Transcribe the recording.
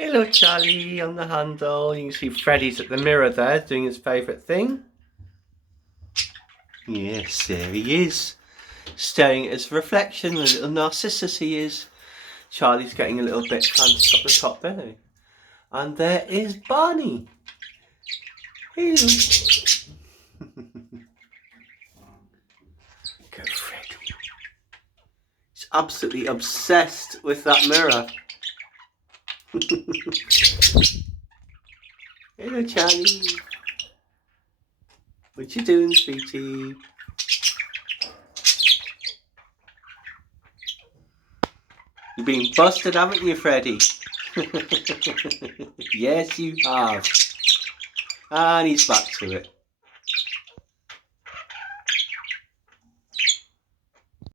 Hello Charlie on the handle. You can see Freddy's at the mirror there doing his favourite thing. Yes, there he is. Staring at his reflection, a little Narcissus he is. Charlie's getting a little bit frantic up the top there. And there is Barney. Hello. Go Freddy. He's absolutely obsessed with that mirror. Hello Charlie. What you doing, sweetie? You've been busted, haven't you, Freddy? Yes, you have. And he's back to it.